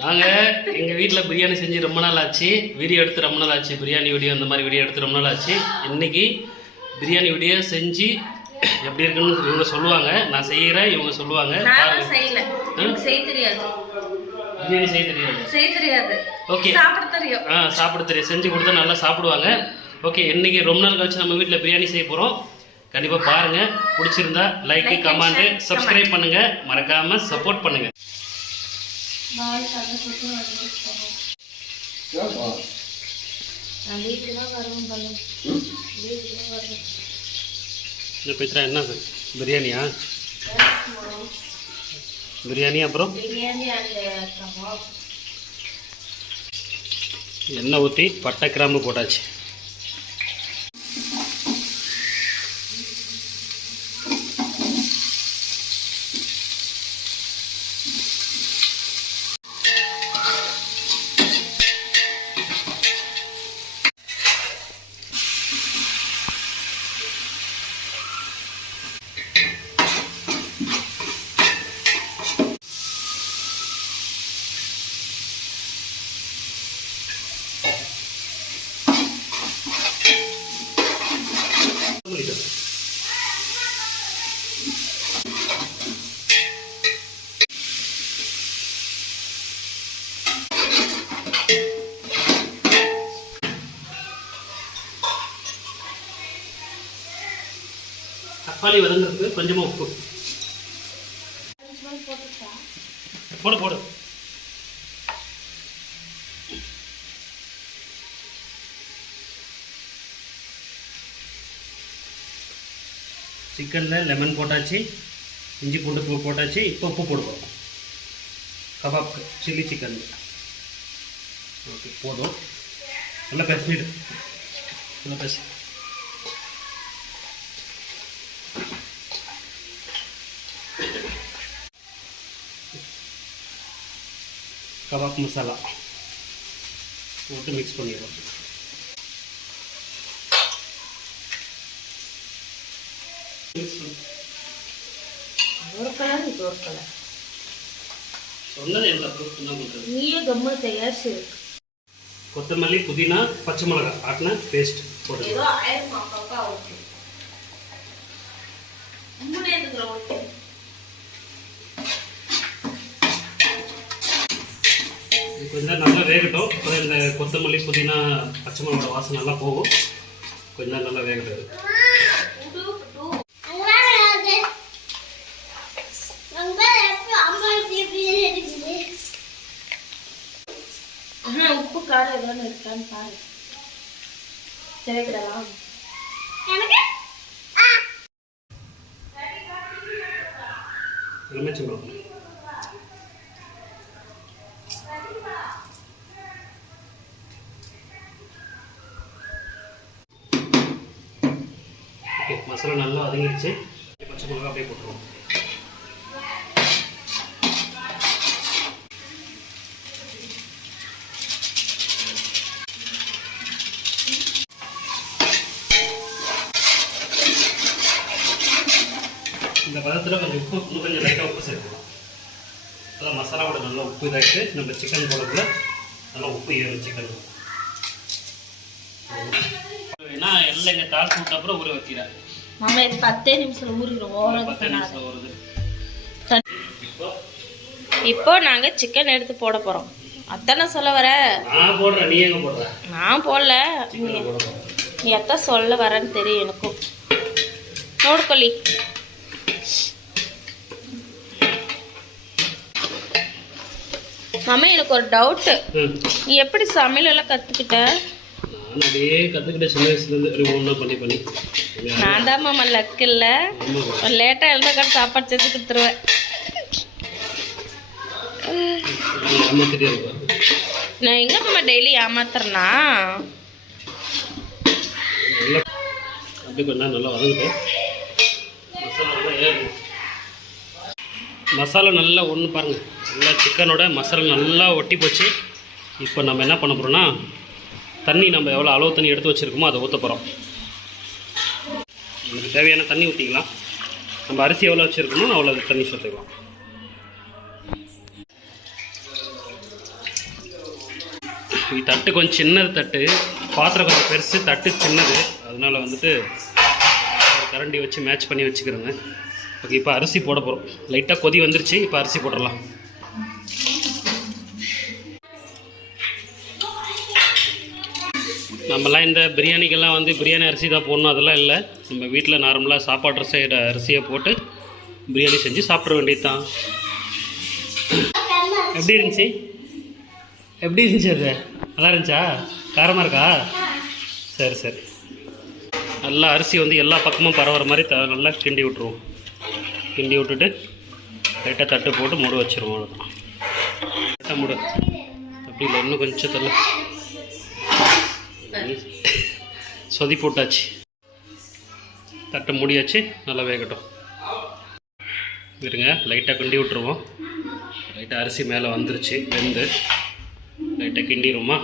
நாங்கள் எங்கள் வீட்டில் பிரியாணி செஞ்சு ரொம்ப நாள் ஆச்சு, வீடியோ எடுத்து ரொம்ப நாள் ஆச்சு, பிரியாணி வீடியோ இந்த மாதிரி வீடியோ எடுத்து ரொம்ப நாள் ஆச்சு. இன்றைக்கி பிரியாணி வீடியோ செஞ்சு எப்படி இருக்குன்னு இவங்க சொல்லுவாங்க, நான் செய்கிறேன், இவங்க சொல்லுவாங்க. செய்ய தெரியாது, பிரியாணி செய்ய தெரியாது. ஓகே, சாப்பிட தெரியும், செஞ்சு கொடுத்தா நல்லா சாப்பிடுவாங்க. ஓகே, இன்றைக்கி ரொம்ப நாள் கழிச்சு நம்ம வீட்டில் பிரியாணி செய்ய போகிறோம். கண்டிப்பாக பாருங்கள், பிடிச்சிருந்தா லைக்கு, கமெண்ட்டு, சப்ஸ்கிரைப் பண்ணுங்கள், மறக்காமல் சப்போர்ட் பண்ணுங்கள். என்ன பிரியாணியா? பிரியாணி அப்புறம் எண்ணெய் ஊற்றி பட்டை கிராம்பு போட்டாச்சு. தக்காளி வதங்கிறதுக்கு கொஞ்சமாக உப்பு போடு. சிக்கனில் லெமன் போட்டாச்சு, இஞ்சி பூண்டு போட்டாச்சு. இப்போ உப்பு போடுவோம் கபாப்க்கு, சில்லி சிக்கன். ஓகே, போதும். நல்லா பேசிடு, நல்லா பேசி. கபாப் மசாலா போட்டு மிக்ஸ் பண்ணிடுவோம். கொத்தமல்லி, புதினா, பச்சை மிளகாய் ஆட்டின பேஸ்ட் போட்டு கொஞ்சம் நல்லா வேகட்டும். அப்புறம் இந்த கொத்தமல்லி, புதினா, பச்சை மிளகாய் வாசனை நல்லா போகும். கொஞ்சம் நல்லா வேகட்டும். உப்பு காரம் எதாவது இருக்கான்னு பாரு. சரிடலாம். எலுமிச்சம்பழம் மசாலா நல்லா வதங்கிடுச்சு. பச்சை மிளகாய் அப்படியே போட்டுருவோம். இந்த பதத்தில் கொஞ்சம் உப்பு, கொஞ்சம் லைட்டாக உப்பு சேர்க்கணும். அதான் மசாலாவோட நல்லா உப்பு இதாகிட்டு நம்ம சிக்கன் போடக்குள்ள நல்லா உப்பு ஏறும் சிக்கன். ஏன்னா எல்லாம் இங்கே தாழ்த்து விட்ட அப்புறம் ஊற வைக்கிறேன். மாமா இது 10 நிமிஷம் ஊறிடும். இப்போ நாங்கள் சிக்கன் எடுத்து போட போகிறோம். அத்தனை சொல்ல வர? நான் போடுறேன், நீ எங்கே போடுற? நான் போடல, நீ எத்த சொல்ல வரேன்னு தெரியும் எனக்கும். நோடுக்கொல்லி மாமா, எனக்கு ஒரு டவுட்டு. நீ எப்படி சமையல் எல்லாம் கற்றுக்கிட்ட? அப்படியே கற்றுக்கிட்ட சின்ன வயசுலேருந்து ஒன்றா பண்ணி. நான் தான் மாமா லக்கு இல்லை, லேட்டாக எழுந்தா சாப்பாடு செஞ்சு கொடுத்துருவேன். நான் எங்கே மாமா டெய்லி ஏமாத்துறேன்னா? அப்படி கொஞ்சம் நல்லா வதங்கட்டும். மசாலா நல்லா ஒன்று பாருங்கள், நல்லா சிக்கனோட மசாலா நல்லா ஒட்டி போச்சு. இப்போ நம்ம என்ன பண்ண போகிறோம்னா, தண்ணி நம்ம எவ்வளோ அளவு தண்ணி எடுத்து வச்சுருக்கோமோ அதை ஊற்ற போகிறோம். நமக்கு தேவையான தண்ணி ஊற்றிக்கலாம். நம்ம அரிசி எவ்வளோ வச்சுருக்கோமோ அவ்வளோ தண்ணி சேர்த்துக்கலாம். தட்டு கொஞ்சம் சின்னது தட்டு, பாத்திரம் கொஞ்சம் பெருசு, தட்டு சின்னது, அதனால் வந்துட்டு கரண்டி வச்சு மேட்ச் பண்ணி வச்சுக்கிறோங்க. ஓகே, இப்போ அரிசி போட போகிறோம். லைட்டாக கொதி வந்துருச்சு, இப்போ அரிசி போட்டுடலாம். நம்மலாம் இந்த பிரியாணிக்கெல்லாம் வந்து பிரியாணி அரிசி தான் போடணும் அதெல்லாம் இல்லை. நம்ம வீட்டில் நார்மலாக சாப்பாடு செய்கிற அரிசியை போட்டு பிரியாணி செஞ்சு சாப்பிட வேண்டியது தான். எப்படி இருந்துச்சு? எப்படி இருந்துச்சு? அது நல்லா இருந்துச்சா? காரமாக இருக்கா? சரி சரி. நல்லா அரிசி வந்து எல்லா பக்கமும் பரவுற மாதிரி நல்லா கிண்டி விட்ருவோம். கிண்டி விட்டுட்டு லைட்டாக தட்டு போட்டு மூட வச்சுருவோம். அவ்வளோதான். லைட்டாக மூடு. அப்படி இல்லை, இன்னும் கொஞ்சம் தள்ள சொதி போட்டாச்சு. தட்டை மூடியாச்சு, நல்லா வேகட்டும். இருங்க, லைட்டாக கிண்டி விட்ருவோம். லைட்டாக அரிசி மேலே வந்துருச்சு, வெந்து லைட்டாக கிண்டிடுவோமா?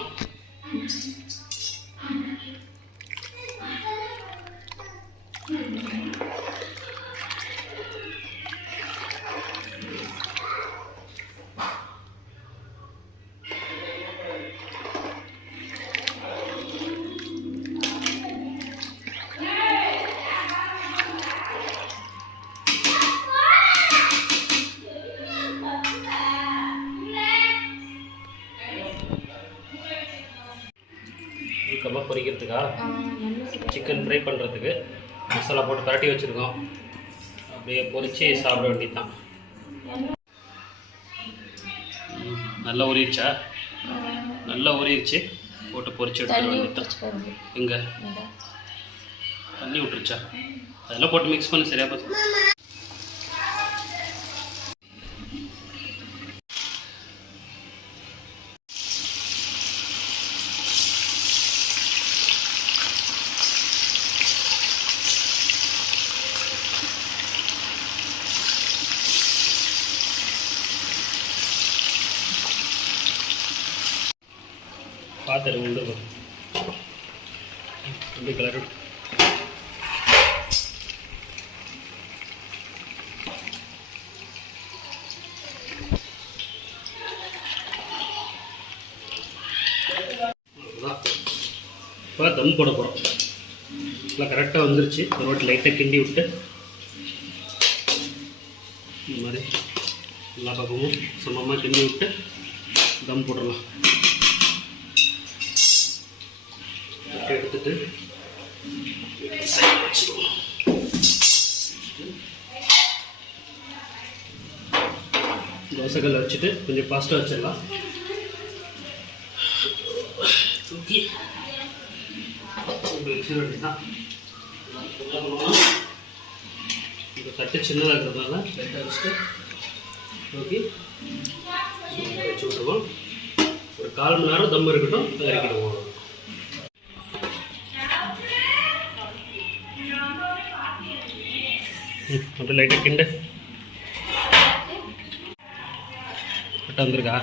கபாப் பொரிக்கிறதுக்கா, சிக்கன் ஃப்ரை பண்ணுறதுக்கு மசாலா போட்டு பரட்டி வச்சுருக்கோம். அப்படியே பொரித்து சாப்பிட வேண்டியது தான். நல்லா ஊறிடுச்சா? நல்லா ஊறிடுச்சு. போட்டு பொரிச்சு எடுத்துட வேண்டியது தான். எங்கே தண்ணி விட்டுருச்சா? அதெல்லாம் போட்டு மிக்ஸ் பண்ணி சரியாக பார்த்து. பார்த்துரு உண்டு அப்படி கலரு. இப்போ தம் போட போகிறோம். நல்லா கரெக்டாக வந்துருச்சு. ஒரு வாட்டி லைட்டாக கிண்டி விட்டு இந்த மாதிரி எல்லா பக்கமும் சமமாக கிண்டி விட்டு தம் போடலாம். எடுத்துட்டு தோசைக்கல்ல வச்சுட்டு கொஞ்சம் ஃபாஸ்ட்டாக வச்சிடலாம். தூக்கி வச்சிட வேண்டியதான். இந்த தட்டு சின்னதாக இருக்கிறதுனால லைட்டாக வச்சுட்டு தூக்கி வச்சு விட்டுருவோம். ஒரு 1/4 மணி நேரம் தம் இருக்கட்டும், இறக்கிடுவோம். அப்படியே லைட்டாக கிண்டு. கரெக்டாக வந்துருக்கா?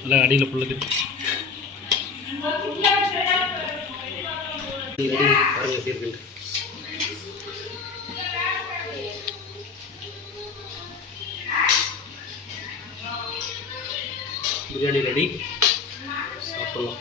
நல்லா அடியில் புள்ளுக்கு ரெடி பாருங்க எப்படி இருக்குன்ட்டு. பிரியாணி ரெடி, சாப்பிடலாம்.